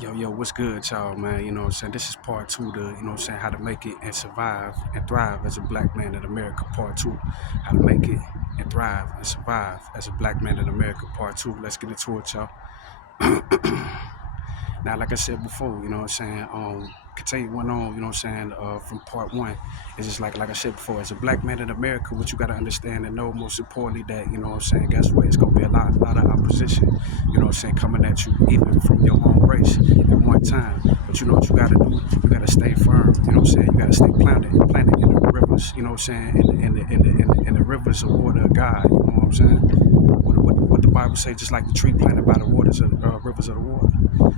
Yo, what's good, y'all, man? You know what I'm saying? This is part two to, you know what I'm saying, how to make it and survive and thrive as a black man in America, part two. How to make it and thrive and survive as a black man in America, part two. Let's get into it, y'all. Now, like I said before, you know what I'm saying, continue one on, you know what I'm saying, from part one. It's just like I said before, as a black man in America, what you gotta understand and know most importantly that, you know what I'm saying, guess what? It's gonna be a lot of opposition, you know what I'm saying, coming at you even from your own race at one time. But you know what you gotta do? You gotta stay firm, you know what I'm saying? You gotta stay planted in the rivers, you know what I'm saying, in the rivers of water of God, you know what I'm saying? What the Bible say, just like the tree planted by the waters of rivers of the water.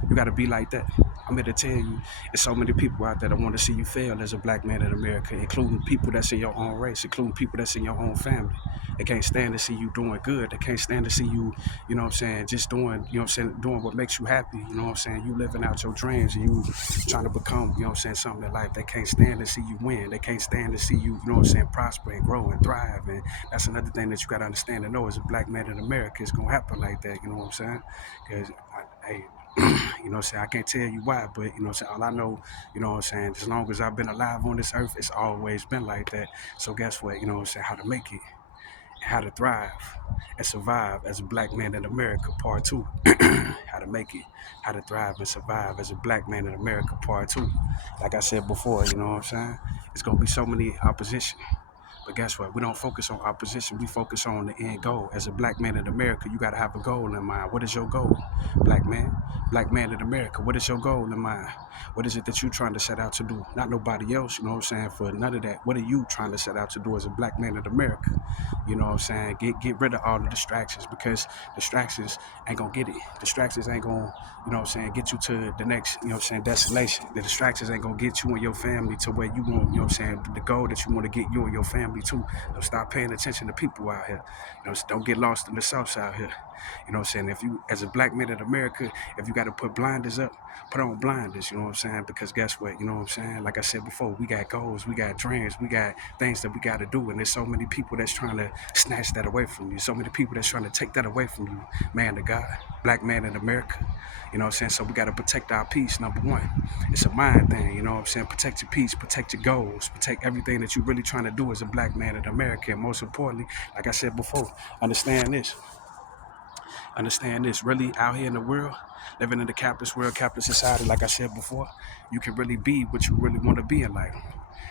You got to be like that. I'm here to tell you, there's so many people out there that want to see you fail as a black man in America, including people that's in your own race, including people that's in your own family. They can't stand to see you doing good. They can't stand to see you, you know what I'm saying, just doing, you know what I'm saying, doing what makes you happy. You know what I'm saying? You living out your dreams and you trying to become, you know what I'm saying, something in life. They can't stand to see you win. They can't stand to see you, you know what I'm saying, prosper and grow and thrive. And that's another thing that you got to understand and know as a black man in America, it's going to happen like that. You know what I'm saying? Because, hey, you know what I'm saying? I can't tell you why, but you know what I'm saying? All I know, you know what I'm saying, as long as I've been alive on this earth, it's always been like that. So guess what? You know what I'm saying? How to make it, how to thrive and survive as a black man in America, part two. How to make it, how to thrive and survive as a black man in America, part two. Like I said before, you know what I'm saying? It's gonna be so many opposition. But guess what? We don't focus on opposition. We focus on the end goal. As a black man in America, you got to have a goal in mind. What is your goal, black man? Black man in America, what is your goal in mind? What is it that you're trying to set out to do? Not nobody else, you know what I'm saying? For none of that. What are you trying to set out to do as a black man in America? You know what I'm saying? Get rid of all the distractions because distractions ain't gonna get it. Distractions ain't gonna, you know what I'm saying, get you to the next, you know what I'm saying, destination. The distractions ain't gonna get you and your family to where you want, you know what I'm saying, the goal that you want to get you and your family to. So stop paying attention to people out here. You know, don't get lost in the sauce out here. You know what I'm saying? If you, as a black man in America, if you got to put blinders up, put on blinders, you know what I'm saying? Because guess what? You know what I'm saying? Like I said before, we got goals, we got dreams, we got things that we got to do. And there's so many people that's trying to snatch that away from you. So many people that's trying to take that away from you. Man to God, black man in America. You know what I'm saying? So we got to protect our peace, number one. It's a mind thing, you know what I'm saying? Protect your peace, protect your goals, protect everything that you're really trying to do as a black man in America. And most importantly, like I said before, understand this. Understand this, really out here in the world, living in the capitalist world, capitalist society, like I said before, you can really be what you really want to be in life.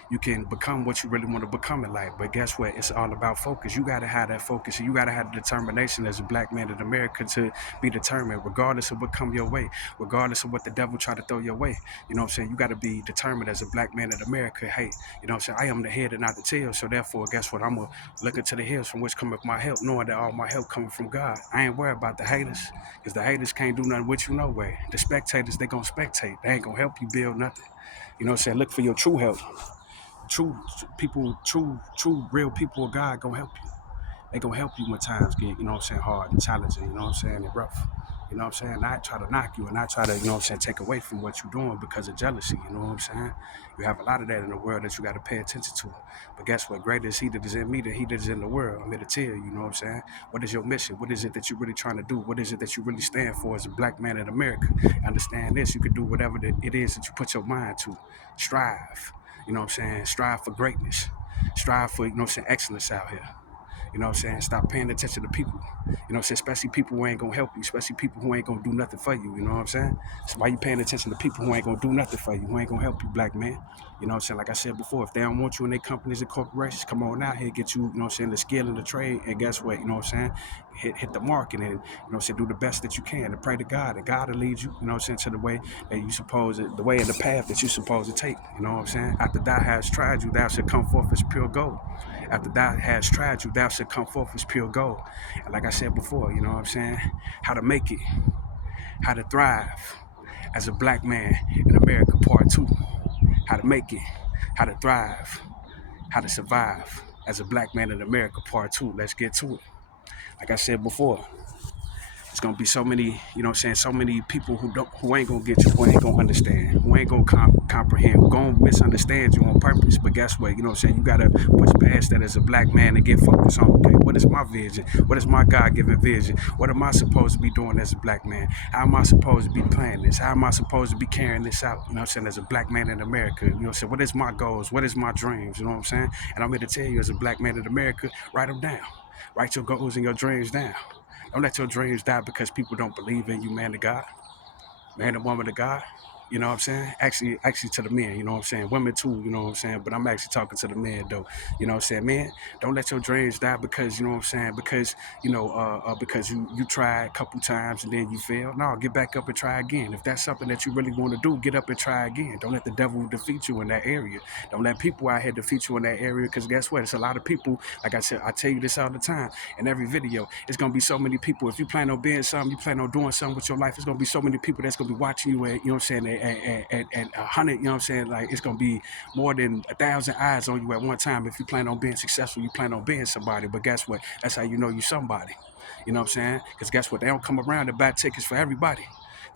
You can become what you really want to become in life. But guess what? It's all about focus. You got to have that focus. And you got to have the determination as a black man in America to be determined, regardless of what come your way, regardless of what the devil try to throw your way. You know what I'm saying? You got to be determined as a black man in America. Hey, you know what I'm saying? I am the head and not the tail. So therefore, guess what? I'm going to look into the hills from which cometh my help, knowing that all my help coming from God. I ain't worried about the haters because the haters can't do nothing with you no way. The spectators, they going to spectate. They ain't going to help you build nothing. You know what I'm saying? Look for your true help. True people, true real people of God gonna help you. They gonna help you when times get, you know what I'm saying, hard and challenging, you know what I'm saying, and rough. You know what I'm saying? Not try to knock you and not try to, you know what I'm saying, take away from what you're doing because of jealousy, you know what I'm saying? You have a lot of that in the world that you gotta pay attention to. But guess what? Greater is he that is in me than he that is in the world. I'm here to tell you, you know what I'm saying? What is your mission? What is it that you're really trying to do? What is it that you really stand for as a black man in America? Understand this, you can do whatever it is that you put your mind to. Strive. You know what I'm saying? Strive for greatness. Strive for, you know what I'm saying, excellence out here. You know what I'm saying? Stop paying attention to people. You know what I'm saying? Especially people who ain't gonna help you, especially people who ain't gonna do nothing for you. You know what I'm saying? So why you paying attention to people who ain't gonna do nothing for you, who ain't gonna help you, black man? You know what I'm saying? Like I said before, if they don't want you in their companies and corporations, come on out here, get you, you know what I'm saying, the skill in the trade, and guess what? You know what I'm saying? Hit the market and, you know what I'm saying, do the best that you can and pray to God, and God will lead you, you know what I'm saying, to the way that you suppose, the way and the path that you supposed to take. You know what I'm saying? After thou hast tried you, thou shalt come forth as pure gold. After thou hast tried you, thou shalt come forth as pure gold. And like I said before, you know what I'm saying? How to make it, how to thrive as a black man in America, part two. How to make it, how to thrive, how to survive as a black man in America, part two. Let's get to it. Like I said before, gonna be so many, you know what I'm saying, so many people who ain't gonna get you, who ain't gonna understand, who ain't gonna comprehend, who gonna misunderstand you on purpose. But guess what? You know what I'm saying? You gotta push past that as a black man and get focused on, okay, what is my vision? What is my God-given vision? What am I supposed to be doing as a black man? How am I supposed to be playing this? How am I supposed to be carrying this out? You know what I'm saying? As a black man in America, you know what I'm saying? What is my goals? What is my dreams? You know what I'm saying? And I'm here to tell you, as a black man in America, write them down. Write your goals and your dreams down. Don't let your dreams die because people don't believe in you, man of God, man and woman of God. You know what I'm saying? Actually to the men, you know what I'm saying? Women too, you know what I'm saying? But I'm actually talking to the men though. You know what I'm saying? Man, don't let your dreams die because, you know what I'm saying? Because, because you tried a couple times and then you failed. No, get back up and try again. If that's something that you really want to do, get up and try again. Don't let the devil defeat you in that area. Don't let people out here defeat you in that area, because guess what? It's a lot of people, like I said, I tell you this all the time in every video. It's going to be so many people. If you plan on being something, you plan on doing something with your life, it's going to be so many people that's going to be watching you, and, you know what I'm saying, and 100, you know what I'm saying, like it's going to be more than 1,000 eyes on you at one time. If you plan on being successful, you plan on being somebody. But guess what? That's how you know you somebody. You know what I'm saying? Because guess what? They don't come around to buy tickets for everybody.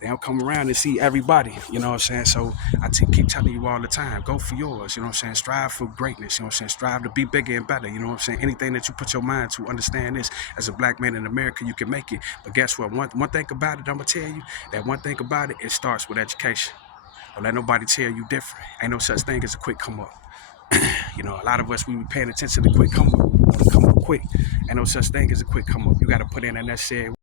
They don't come around to see everybody. You know what I'm saying? So keep telling you all the time, go for yours. You know what I'm saying? Strive for greatness. You know what I'm saying? Strive to be bigger and better. You know what I'm saying? Anything that you put your mind to, understand this. As a black man in America, you can make it. But guess what? One thing about it, I'm going to tell you, that one thing about it, it starts with education. Don't let nobody tell you different. Ain't no such thing as a quick come up. You know, a lot of us, we be paying attention to quick come up. We want to come up quick. Ain't no such thing as a quick come up. You got to put in that necessary